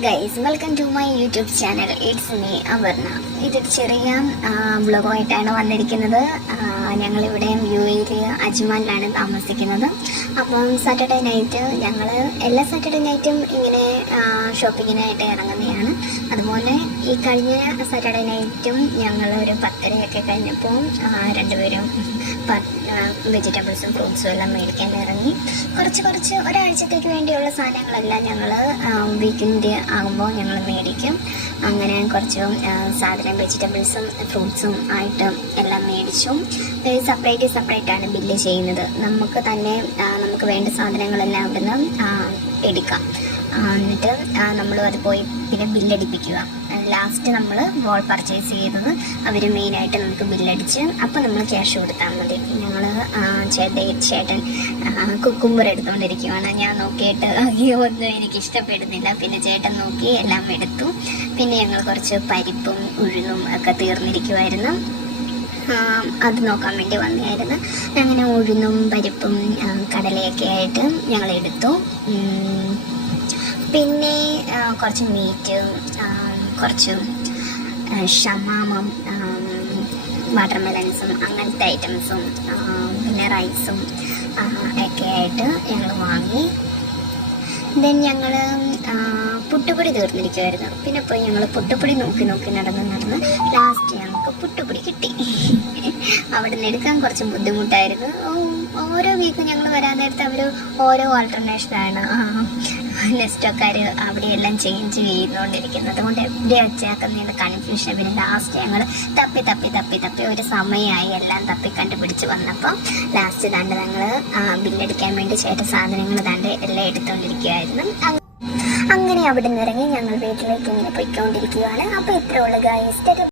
Guys, welcome to my YouTube channel. It's me Aparna. ഇതൊരു ചെറിയ വ്ളോഗായിട്ടാണ് വന്നിരിക്കുന്നത്. ഞങ്ങളിവിടെ UAE അജ്മാനിലാണ് താമസിക്കുന്നത്. അപ്പം സാറ്റർഡേ നൈറ്റ് ഞങ്ങൾ എല്ലാ സാറ്റർഡേ നൈറ്റും ഇങ്ങനെ ഷോപ്പിങ്ങിനായിട്ട് ഇറങ്ങുന്നതാണ്. അതുപോലെ ഈ കഴിഞ്ഞ സാറ്റർഡേ നൈറ്റും ഞങ്ങൾ ഒരു 10:30 കഴിഞ്ഞപ്പോൾ രണ്ടുപേരും വെജിറ്റബിൾസും ഫ്രൂട്ട്സും എല്ലാം മേടിക്കാൻ ഇറങ്ങി. കുറച്ച് ഒരാഴ്ചത്തേക്ക് വേണ്ടിയുള്ള സാധനങ്ങളെല്ലാം ഞങ്ങൾ വീക്കെൻഡ് ആകുമ്പോൾ ഞങ്ങൾ മേടിക്കും. അങ്ങനെ കുറച്ച് സാധനം വെജിറ്റബിൾസും ഫ്രൂട്ട്സും ആയിട്ട് എല്ലാം മേടിച്ചു. സെപ്പറേറ്റാണ് ബില്ല് ചെയ്യുന്നത്. നമുക്ക് തന്നെ നമുക്ക് വേണ്ട സാധനങ്ങളെല്ലാം അവിടുന്ന് എടുക്കാം. എന്നിട്ട് നമ്മൾ അത് പോയി പിന്നെ ബില്ലടിപ്പിക്കുക. ലാസ്റ്റ് നമ്മൾ വോൾ പർച്ചേസ് ചെയ്തത് അവർ മെയിനായിട്ട് നമുക്ക് ബില്ലടിച്ച് അപ്പോൾ നമ്മൾ ക്യാഷ് കൊടുത്താൽ മതി. ഞങ്ങൾ ചേട്ടൻ കുക്കുംബർ എടുത്തുകൊണ്ടിരിക്കുകയാണ്. ഞാൻ നോക്കിയിട്ട് ഒന്നും എനിക്ക് ഇഷ്ടപ്പെടുന്നില്ല. പിന്നെ ചേട്ടൻ നോക്കി എല്ലാം എടുത്തു. പിന്നെ ഞങ്ങൾ കുറച്ച് പരിപ്പും ഉഴുന്നും ഒക്കെ തീർന്നിരിക്കുമായിരുന്നു. അത് നോക്കാൻ വേണ്ടി വന്നായിരുന്നു. അങ്ങനെ ഉഴുന്നും പരിപ്പും കടലയൊക്കെ ആയിട്ട് ഞങ്ങൾ എടുത്തു. പിന്നെ കുറച്ച് മീറ്റ്, കുറച്ച് ഷമാമും വാട്ടർമെലൻസും അങ്ങനത്തെ ഐറ്റംസും പിന്നെ റൈസും ഒക്കെ ആയിട്ട് ഞങ്ങൾ വാങ്ങി. ദെൻ ഞങ്ങൾ പുട്ടുപൊടി തീർന്നിരിക്കുമായിരുന്നു. പിന്നെ പോയി ഞങ്ങൾ പുട്ടുപൊടി നോക്കി നടന്ന് ലാസ്റ്റ് ഞങ്ങൾക്ക് പുട്ടുപൊടി കിട്ടി. അവിടെ നിന്ന് എടുക്കാൻ കുറച്ച് ബുദ്ധിമുട്ടായിരുന്നു. ഓരോ വീക്കും ഞങ്ങൾ വരാൻ നേരത്തെ അവർ ഓരോ ഓൾട്ടർനേഷനാണ് നെസ്റ്റോക്കാർ അവിടെയെല്ലാം ചേഞ്ച് ചെയ്യുന്നുകൊണ്ടിരിക്കുന്നത്. അതുകൊണ്ട് എവിടെ വെച്ചേക്കുന്നതിൻ്റെ കൺഫ്യൂഷൻ. പിന്നെ ലാസ്റ്റ് ഞങ്ങൾ തപ്പി ഒരു സമയമായി എല്ലാം തപ്പി കണ്ടുപിടിച്ച് വന്നപ്പോൾ ലാസ്റ്റ് ദാണ്ട് ഞങ്ങൾ ബില്ലടിക്കാൻ വേണ്ടി ചേട്ട സാധനങ്ങൾ ദാണ്ട് എല്ലാം എടുത്തുകൊണ്ടിരിക്കുകയായിരുന്നു. അങ്ങനെ അവിടെ നിന്ന് ഇറങ്ങി ഞങ്ങൾ വീട്ടിലേക്ക് ഇങ്ങനെ പോയിക്കൊണ്ടിരിക്കുകയാണ്. അപ്പോൾ ഇത്രയുള്ള ഗൈസ്.